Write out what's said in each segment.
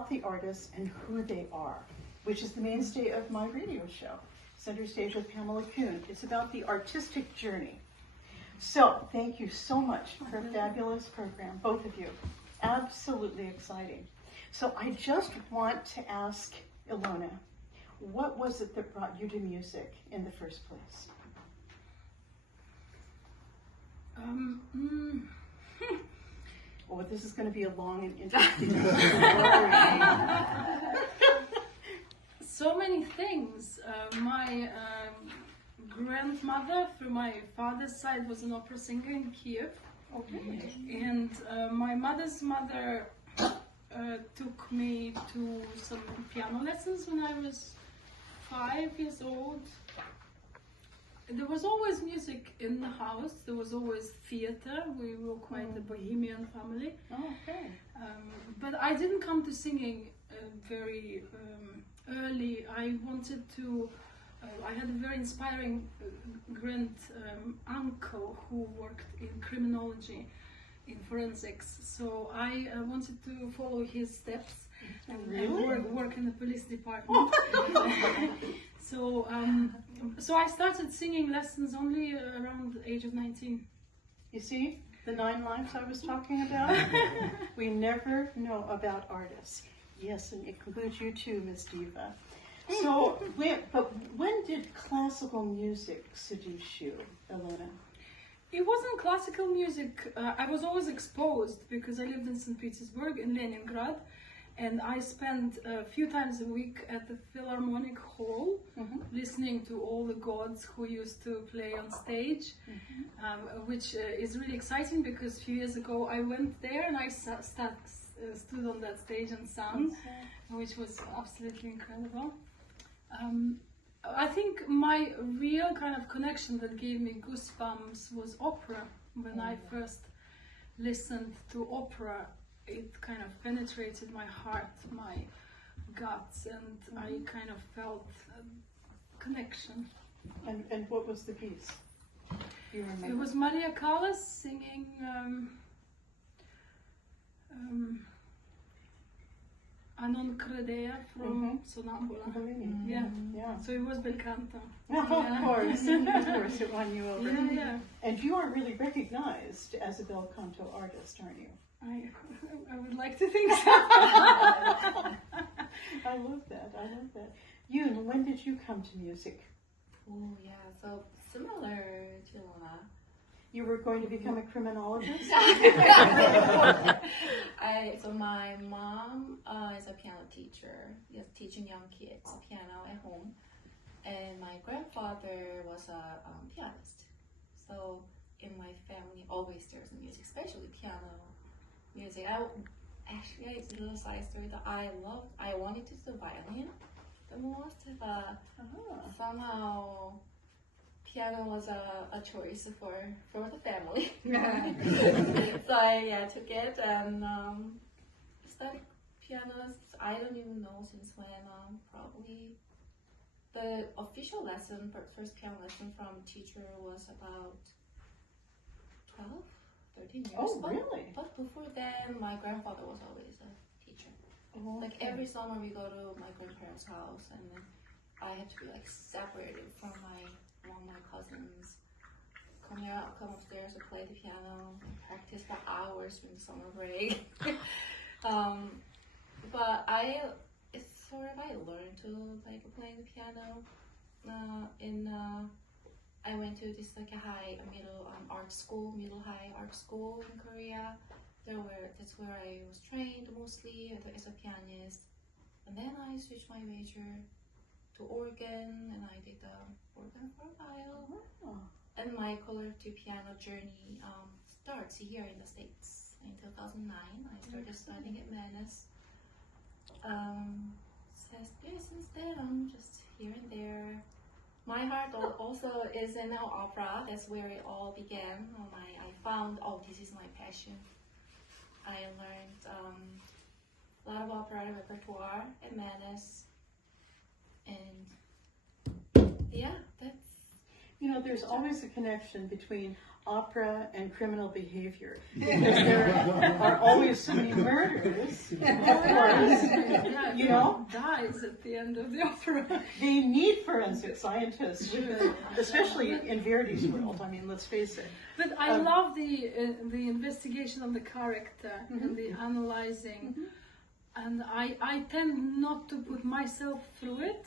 about the artists and who they are, which is the mainstay of my radio show, Center Stage with Pamela Kuhn. It's about the artistic journey. So thank you so much for a fabulous program, both of you. Absolutely exciting. So I just want to ask Ilona, what was it that brought you to music in the first place? Oh, this is going to be a long and interesting story. So many things. My grandmother, through my father's side, was an opera singer in Kiev. Okay. And my mother's mother took me to some piano lessons when I was 5 years old. There was always music in the house. There was always theater. We were quite a bohemian family. Oh, okay. But I didn't come to singing very early. I wanted to. I had a very inspiring grand uncle who worked in criminology, in forensics. So I wanted to follow his steps and work in the police department. So I started singing lessons only around the age of 19. You see, the 9 lives I was talking about? We never know about artists. Yes, and it includes you too, Miss Diva. So, when did classical music seduce you, Ilona? It wasn't classical music. I was always exposed because I lived in St. Petersburg, in Leningrad, and I spent a few times a week at the Philharmonic Hall, listening to all the gods who used to play on stage, which is really exciting because a few years ago I went there and I stood on that stage and sang, which was absolutely incredible. I think my real kind of connection that gave me goosebumps was opera. When I first listened to opera, it kind of penetrated my heart, my guts, and I kind of felt a connection. And what was the piece? Do you remember? It was Maria Callas singing Anon Credea from Sonambula. Bellini. Yeah. So it was bel canto. Of course, it won you over. Yeah. And you are really recognized as a bel canto artist, aren't you? I would like to think so. I love that. Eun, when did you come to music? Oh yeah, so similar to Ilona. You were going to become a criminologist? So my mom is a piano teacher, teaching young kids piano at home, and my grandfather was a pianist. So in my family, always there's music, especially piano music. Actually, it's a little side story that I wanted to do violin the most, but somehow piano was a choice for the family. So I took it and studied piano. I don't even know since when. Probably the official lesson, first piano lesson from teacher was about 12, 13 years. Oh, really? But before then, my grandfather was always a teacher. Oh, okay. Like every summer we go to my grandparents' house, and then I had to be like separated from one of my cousins. Come upstairs to play the piano, and practice for hours during the summer break. But I learned to like playing the piano. I went to this like middle high art school in Korea. That's where I was trained mostly as a pianist. And then I switched my major to organ, and I did organ for a while. Oh. And my color to piano journey starts here in the States. In 2009, I started studying at Manus. Since then I'm just here and there. My heart also is in opera. That's where it all began. I found, this is my passion. I learned a lot of opera repertoire at Manus. And yeah, that's... You know, there's always a connection between opera and criminal behavior. Because there are always so many murders, of course, you know. Dies at the end of the opera. They need forensic scientists, especially in Verdi's world. I mean, let's face it. But I love the investigation of the character and the analyzing. And I tend not to put myself through it.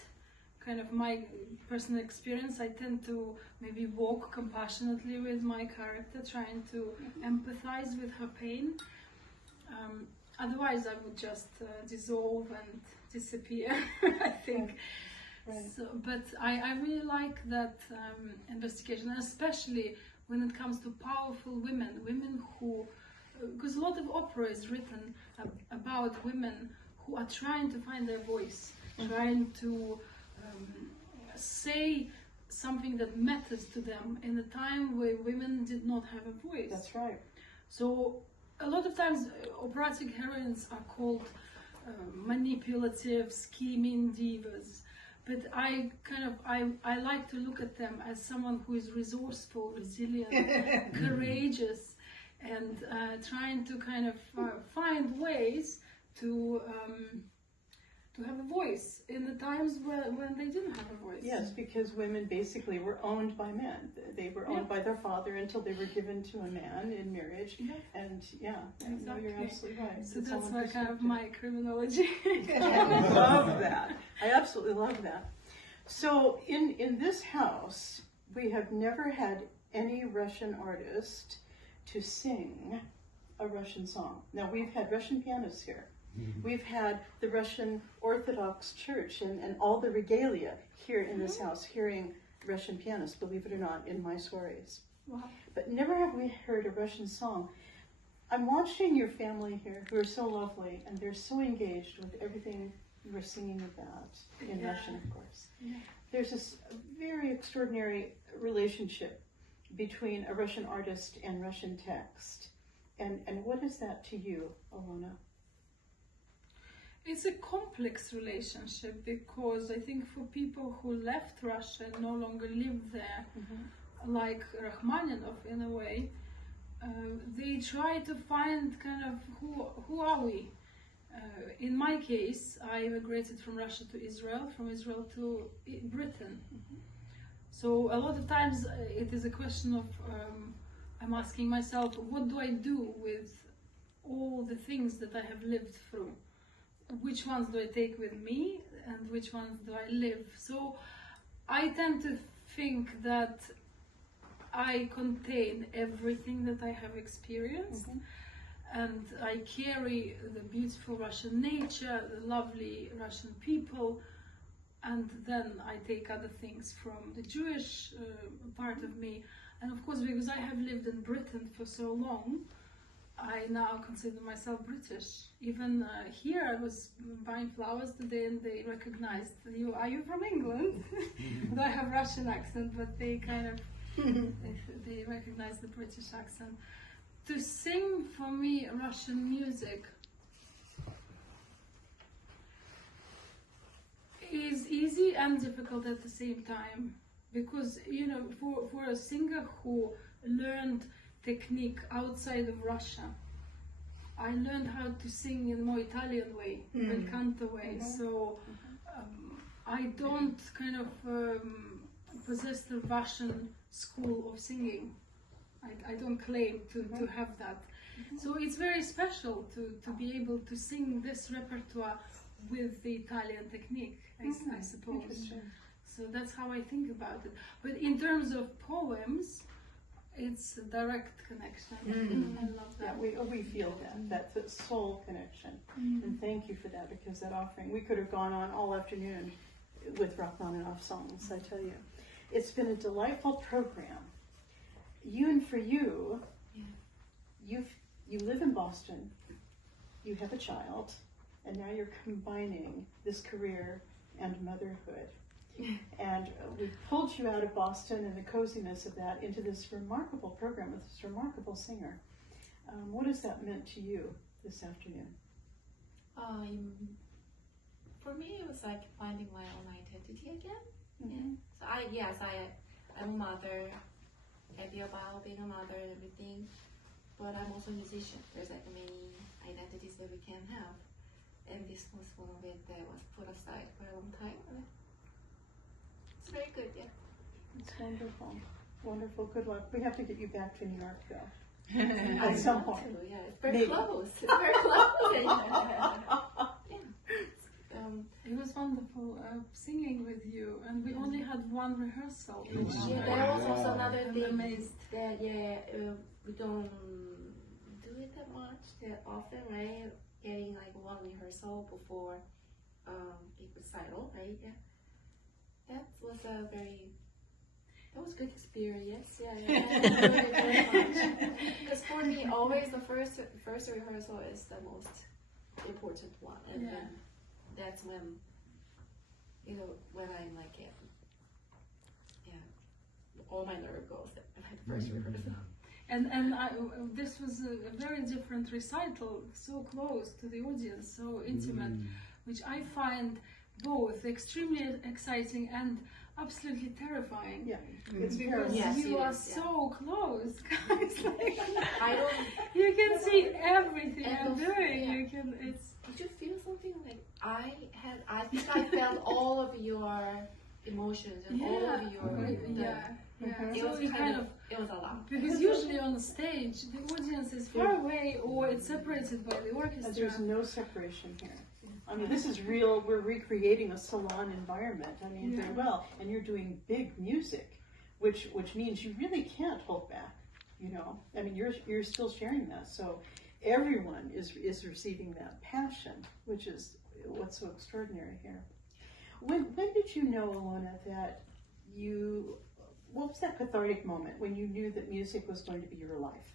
Kind of my personal experience, I tend to maybe walk compassionately with my character, trying to empathize with her pain. Otherwise, I would just dissolve and disappear, I think. Right. So, but I really like that investigation, especially when it comes to powerful women who, because a lot of opera is written about women who are trying to find their voice, trying to say something that matters to them in a time where women did not have a voice. That's right. So a lot of times operatic heroines are called manipulative, scheming divas. But I like to look at them as someone who is resourceful, resilient, courageous, and trying to kind of find ways to have a voice in the times when they didn't have a voice. Yes, because women basically were owned by men. They were owned by their father until they were given to a man in marriage. Yeah. And exactly. No, you're absolutely right. So that's like kind of my criminology. I love that. I absolutely love that. So in this house, we have never had any Russian artist to sing a Russian song. Now, we've had Russian pianists here. We've had the Russian Orthodox Church and all the regalia here in this house, hearing Russian pianists, believe it or not, in my soirees. Wow. But never have we heard a Russian song. I'm watching your family here, who are so lovely, and they're so engaged with everything you were singing about, in Russian, of course. Yeah. There's this very extraordinary relationship between a Russian artist and Russian text. And what is that to you, Ilona? It's a complex relationship because I think for people who left Russia and no longer live there, like Rachmaninoff in a way, they try to find kind of who are we? In my case, I immigrated from Russia to Israel, from Israel to Britain. So a lot of times it is a question of I'm asking myself, what do I do with all the things that I have lived through? Which ones do I take with me and which ones do I live? So I tend to think that I contain everything that I have experienced, and I carry the beautiful Russian nature, the lovely Russian people, and then I take other things from the Jewish part of me. And of course, because I have lived in Britain for so long, I now consider myself British. Even here, I was buying flowers today, and they recognized you. Are you from England? Though I have Russian accent, but they kind of they recognize the British accent. To sing for me Russian music is easy and difficult at the same time, because for a singer who learned technique outside of Russia, I learned how to sing in more Italian way, bel canto way. So I don't kind of possess the Russian school of singing. I don't claim to have that. So it's very special to be able to sing this repertoire with the Italian technique, I suppose. So that's how I think about it. But in terms of poems, it's a direct connection. I love that. Yeah, we feel that's a soul connection. And thank you for that, because that offering, we could have gone on all afternoon with Rachmaninoff songs, I tell you. It's been a delightful program. Eun, for you, you live in Boston, you have a child, and now you're combining this career and motherhood. And we pulled you out of Boston and the coziness of that into this remarkable program with this remarkable singer. What has that meant to you this afternoon? For me, it was like finding my own identity again. So I'm a mother, happy about being a mother and everything, but I'm also a musician. There's like many identities that we can have, and this was one of it that was put aside for a long time. It's very good, yeah. It's wonderful. Wonderful. Good luck. We have to get you back to New York, though. At some point. Yeah, it's very Maybe. close. It's very close. Yeah. It was wonderful singing with you, and we only had one rehearsal. Yeah, that was also another I'm thing amazed. that we don't do it that much, that often, right? Getting like one rehearsal before big recital, right? Yeah, that was a good experience. Because for me, always the first rehearsal is the most important one, and then that's when when I'm like all my nerve goes at the first rehearsal. And this was a very different recital, so close to the audience, so intimate, which I find both extremely exciting and absolutely terrifying. Yeah, it's because very you are so close, guys. Like, I don't. you can see everything And I'm doing. yeah. You can. It's. Did you feel something like I think I felt all of your emotions and all of your. It was it was a lot. Because usually on the stage, the audience is far away or it's separated by the orchestra. And there's no separation here. I mean, this is real. We're recreating a salon environment. I mean, very well. And you're doing big music, which means you really can't hold back. I mean, you're still sharing that. So everyone is receiving that passion, which is what's so extraordinary here. When did you know, Ilona, that what was that cathartic moment when you knew that music was going to be your life?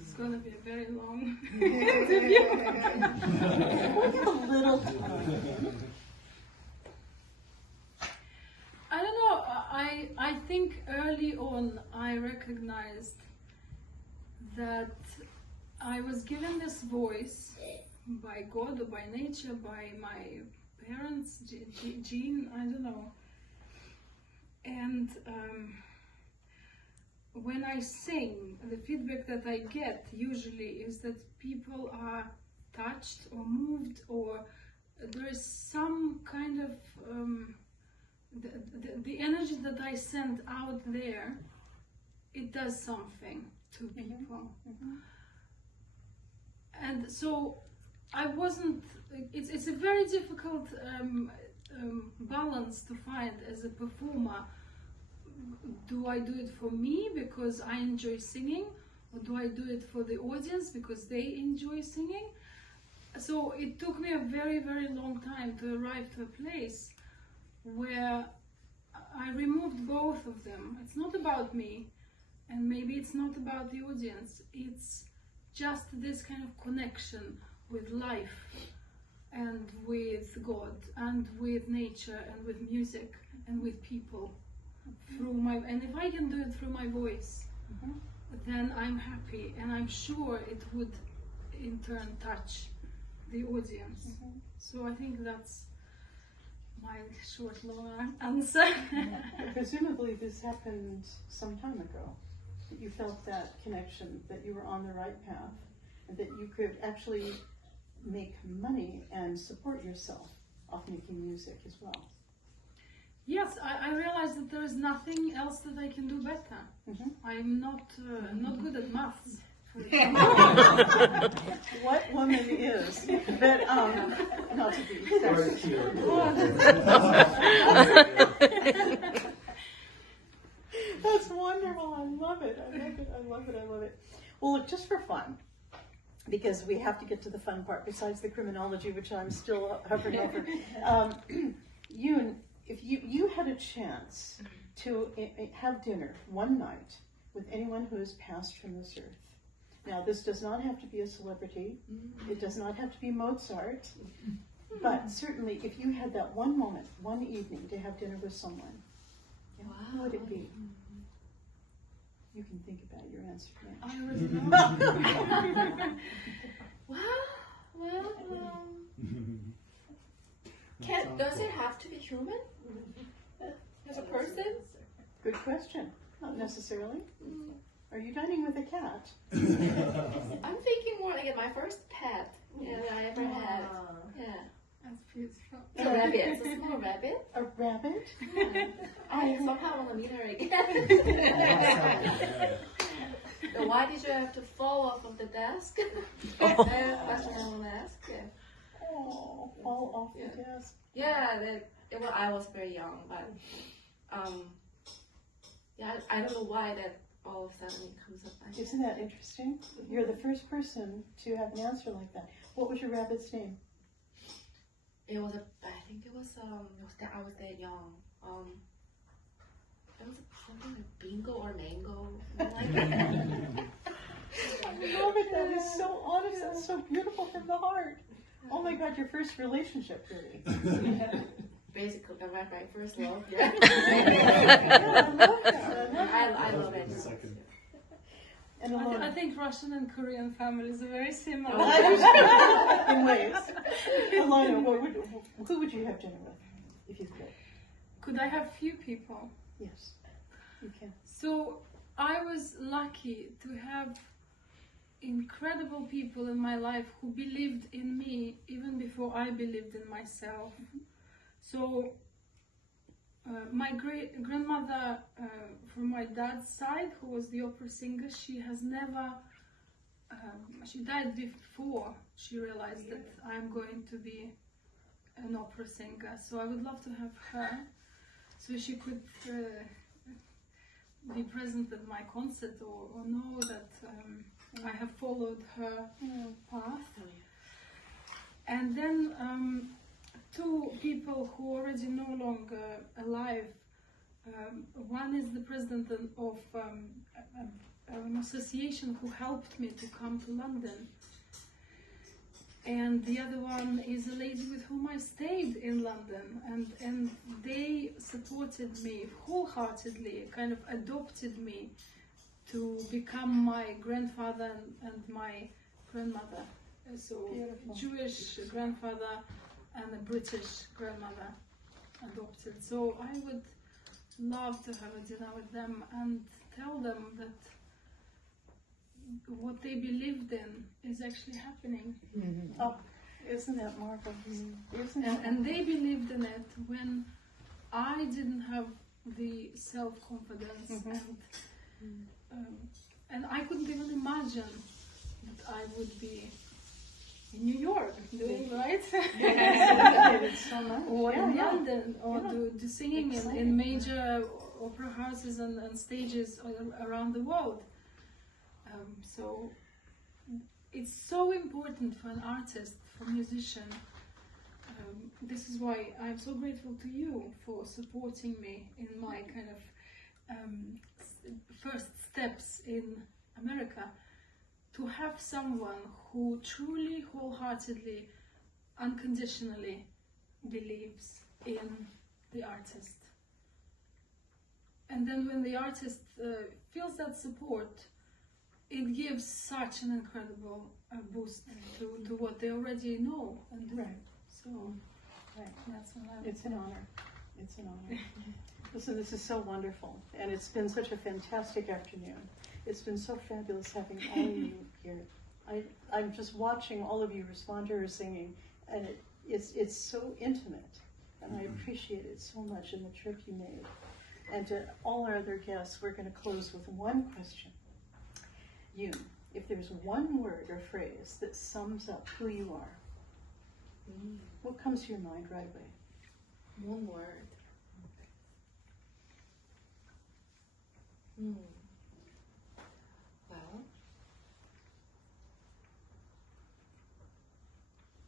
It's going to be a very long interview. We have a little time. I don't know. I think early on I recognized that I was given this voice by God or by nature, by my parents, gene, I don't know. And when I sing, the feedback that I get usually is that people are touched or moved, or there is some kind of the energy that I send out there, it does something to people. And so I wasn't, it's a very difficult balance to find as a performer. Do I do it for me because I enjoy singing, or do I do it for the audience because they enjoy singing? So it took me a very, very long time to arrive to a place where I removed both of them. It's not about me, and maybe it's not about the audience. It's just this kind of connection with life and with God and with nature and with music and with people and if I can do it through my voice, then I'm happy, and I'm sure it would in turn touch the audience. So I think that's my short, long answer. Presumably this happened some time ago, that you felt that connection, that you were on the right path, and that you could actually make money and support yourself off making music as well. Yes, I realize that there is nothing else that I can do better. I'm not good at maths. What woman is? But not to be sexist. That's wonderful. I love it. I love it. I love it. I love it. Well, look, just for fun, because we have to get to the fun part besides the criminology, which I'm still hovering over. Eun, if you had a chance to have dinner one night with anyone who has passed from this earth. Now, this does not have to be a celebrity. It does not have to be Mozart. But certainly, if you had that one moment, one evening, to have dinner with someone, who would it be? You can think about your answer now. I already know. Does it have to be human? As a person? Good question. Not necessarily. Are you dining with a cat? I'm thinking more like my first pet that I ever had. Yeah. That's beautiful. A rabbit. It's a small rabbit. A rabbit? I somehow want to meet her again. So why did you have to fall off of the desk? That's the question I want to ask. Yeah. Oh, fall off the desk. Yeah, I was very young, but yeah, I don't know why that all of a sudden it comes up like Isn't that interesting? You're the first person to have an answer like that. What was your rabbit's name? I think it was that I was that young. It was something like Bingo or Mango. Like that. I love it. That is so honest. That's so beautiful from the heart. Oh my God, your first relationship, really. Basically, my first love. Yeah. I love that. I love it. And I think Russian and Korean families are very similar. in ways. Ilona, who would you have dinner with if you could? Could I have few people? Yes, you can. So I was lucky to have incredible people in my life who believed in me even before I believed in myself. So my grandmother from my dad's side, who was the opera singer, she has never, she died before she realized that I'm going to be an opera singer. So I would love to have her, so she could be present at my concert or know that I have followed her path. And then two people who are already no longer alive. One is the president of an association who helped me to come to London. And the other one is a lady with whom I stayed in London, and they supported me wholeheartedly, kind of adopted me to become my grandfather and my grandmother. So Beautiful. Jewish grandfather and a British grandmother adopted. So I would love to have a dinner with them and tell them that what they believed in is actually happening. Mm-hmm. Oh, isn't that marvelous? Isn't it? And they believed in it when I didn't have the self-confidence, and I couldn't even imagine that I would be in New York doing So much. or in London, or do singing in major opera houses and stages around the world. So it's so important for an artist, for a musician. This is why I'm so grateful to you for supporting me in my kind of first steps in America. To have someone who truly, wholeheartedly, unconditionally believes in the artist. And then when the artist feels that support, it gives such an incredible boost to what they already know and do. Right. So that's what I would It's an honor. It's an honor. Listen, this is so wonderful, and it's been such a fantastic afternoon. It's been so fabulous having all of you here. I'm just watching all of you respond to her singing, and it's so intimate, and I appreciate it so much in the trip you made. And to all our other guests, we're going to close with one question. Eun, if there's one word or phrase that sums up who you are, what comes to your mind right away? One word.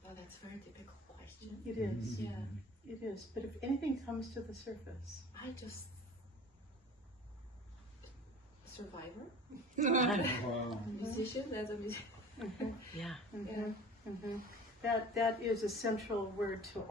Well, that's a very difficult question. It is. Yeah. It is. But if anything comes to the surface, I just survivor. Wow. Musician as a musician. Yeah. Yeah. that is a central word to